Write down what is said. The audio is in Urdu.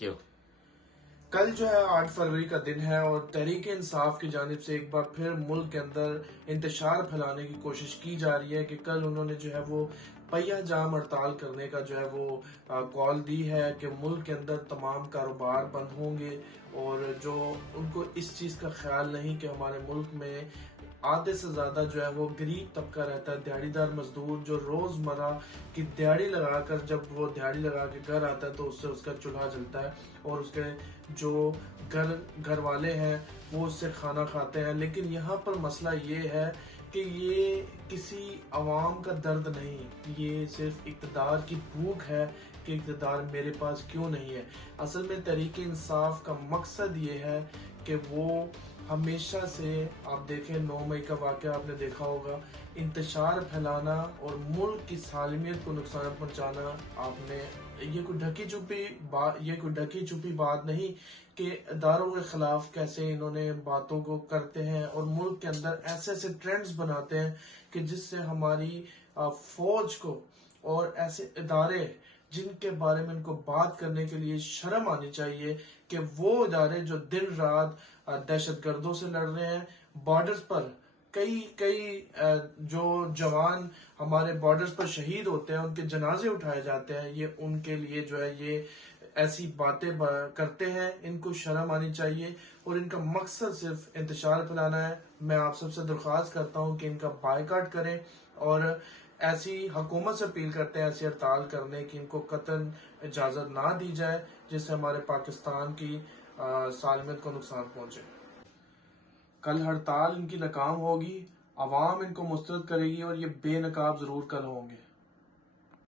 کیوں؟ کل جو ہے 8 فروری کا دن ہے اور تحریک انصاف کی جانب سے ایک بار پھر ملک کے اندر انتشار پھیلانے کی کوشش کی جا رہی ہے کہ کل انہوں نے جو ہے وہ پہیہ جام ہڑتال کرنے کا جو ہے وہ کال دی ہے کہ ملک کے اندر تمام کاروبار بند ہوں گے، اور جو ان کو اس چیز کا خیال نہیں کہ ہمارے ملک میں آدھے سے زیادہ جو ہے وہ غریب طبقہ رہتا ہے، دیہڑی دار مزدور جو روز مرہ کی دیہڑی لگا کر، جب وہ دیہڑی لگا کے گھر آتا ہے تو اس سے اس کا چولہا جلتا ہے اور اس کے جو گھر والے ہیں وہ اس سے کھانا کھاتے ہیں۔ لیکن یہاں پر مسئلہ یہ ہے کہ یہ کسی عوام کا درد نہیں، یہ صرف اقتدار کی بھوک ہے کہ اقتدار میرے پاس کیوں نہیں ہے۔ اصل میں تحریک انصاف کا مقصد یہ ہے کہ وہ ہمیشہ سے، آپ دیکھیں 9 مئی کا واقعہ آپ نے دیکھا ہوگا، انتشار پھیلانا اور ملک کی سالمیت کو نقصان پہنچانا، آپ نے یہ کوئی ڈھکی چھپی بات نہیں کہ اداروں کے خلاف کیسے انہوں نے باتوں کو کرتے ہیں اور ملک کے اندر ایسے ایسے ٹرینڈز بناتے ہیں کہ جس سے ہماری فوج کو اور ایسے ادارے جن کے بارے میں ان کو بات کرنے کے لیے شرم آنی چاہیے، کہ وہ ادارے جو دن رات دہشت گردوں سے لڑ رہے ہیں، بارڈرز پر کئی جو جوان ہمارے بارڈرز پر شہید ہوتے ہیں، ان کے جنازے اٹھائے جاتے ہیں، یہ ان کے لیے جو ہے یہ ایسی باتیں کرتے ہیں۔ ان کو شرم آنی چاہیے اور ان کا مقصد صرف انتشار پھیلانا ہے۔ میں آپ سب سے درخواست کرتا ہوں کہ ان کا بائیکاٹ کریں اور ایسی حکومت سے اپیل کرتے ہیں ایسی ہڑتال کرنے کی ان کو قطعاً اجازت نہ دی جائے جس سے ہمارے پاکستان کی سالمیت کو نقصان پہنچے۔ کل ہڑتال ان کی ناکام ہوگی، عوام ان کو مسترد کرے گی اور یہ بے نقاب ضرور کل ہوں گے۔